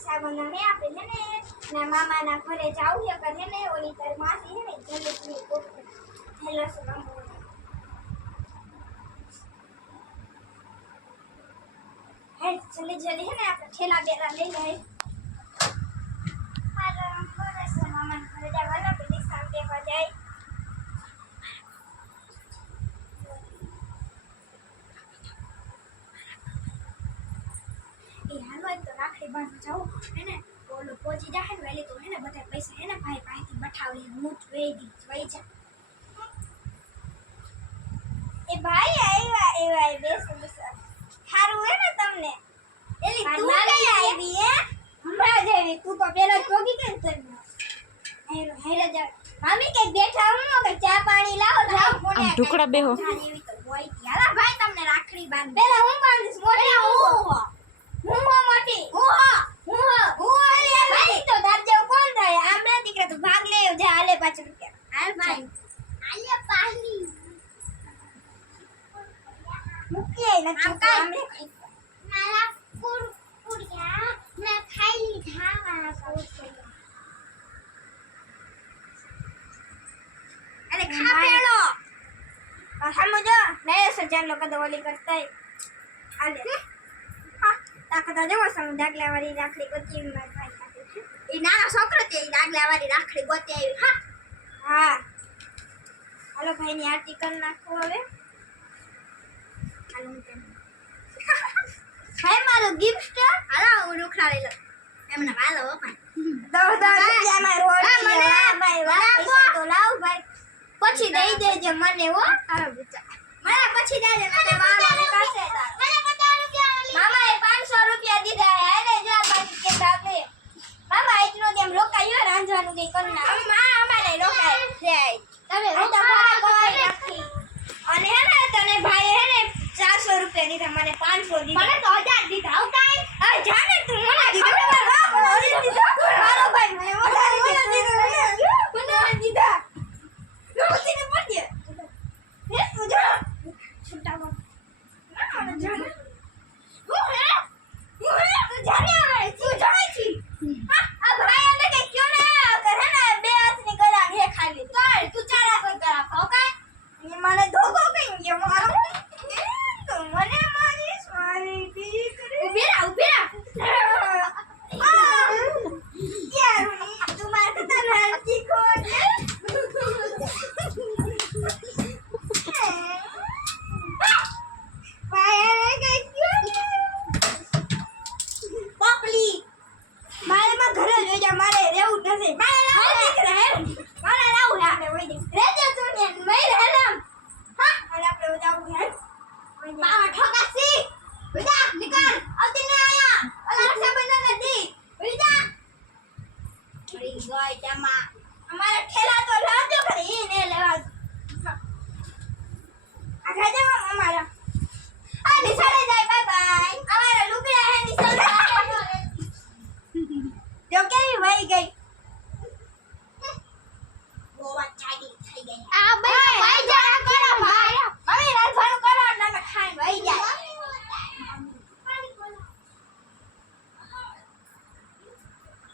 રક્ષાબંધન હે આપણે હે ને ના મામાના ઘરે જાવું હે કરે ને ઓલી તાર માસી હે ને જલ્દી કોક હેલો સલામ હે જલ્દી હે ને આપણે ઠેલા બેરા લઈ લે મારા મામાના ઘરે જવાના પેલી સાંજે જાય તો રાખડી બાંધવા જાઉં હે ને ઓલો પહોંચી જાય ને વહેલી તો હે ને બધા પૈસા હે ને ભાઈ પાસેથી બઠાવી હું જ વહી જા એ ભાઈ આવ્યા બેસો સારું હે ને તમને એલી તું કઈ આવી હે હમણાં જ આવી તું તો પેલા જોગી કે હેરો જા મામી કઈ બેઠા હું કે ચા પાણી લાવો જાવ કોને ઢુકડા બેહો એવી તો બોઈ હાલા ભાઈ તમને રાખડી બાંધ પેલા હું બાંધીશ મોટી હું મોટી હું ભાઈ તો દાર જેવું કોણ થાય આમરા દીકરા તો ભાગ લે જા હાલે 5 રૂપિયા હાલ ભાઈ હાલે પાલી મુકે નથી આમરે મારા કુરકુરિયા મે ખાઈ લીધા મારા અરે ખા પેડો સમજો નય સજાન લોકો દોલી કરતા હાલે તાકતા દેવો સમ ડાગલા વાળી રાખડી ગોતી માર ભાઈ સાથે એ નાના છોકરો તે ડાગલા વાળી રાખડી ગોતી આવી હા હાલો ભાઈ ની આરતી કર નાખો હવે હાલો હું કેમ ભાઈ મારો ગિફ્ટ હાલો હું રૂખડા લઈ લો એમને વાલો હો ભાઈ દો રૂપિયા માં રોટી ભાઈ વાહ તો લાવ ભાઈ પછી દઈ દેજે મને હો હાલો બચ્ચા મને પછી દેજે મને વાળાને કરશે મામા એ 500 રૂપિયા દીધા હેને જો બાકી કે દાવે મામા એટલો કેમ રોકાયો રાંધવાનું કે કરના મામા અમારે રોકાય જાય તમે રોટા ભાડા કવાઈ રાખી અને હેને તને ભાઈ હેને 400 રૂપિયા દીધા મને 500 દીધા મને તો 1000 દીધા આવતા આ જાને તું મને દીધા મારો ભાઈ મને વધારે દીધા રોટીને પડ્યા હે સુજો છૂટાવા ના મને જાને તું જાને આવે તું જાય છી આ ભાઈ અને કે ક્યો ને કરે ને બે હાથની કરા હે ખાલી કર તું ચારા કોઈ કરા ઓકે મને ધોકો કઈ કે મારો તો મને મારી સ્વારી દીકરી ઉભી રાહ યાર તું મારે તો નાનકી કોણ મારે માં ઘરે લઈ જા મારે રહેવું નથી મારે રાવું હે ઓય રેજે તું ને મઈ રહેલામ હા અને આપણે ઉડાવું હે બાવા ઠોકાસી ઉડા નીકળ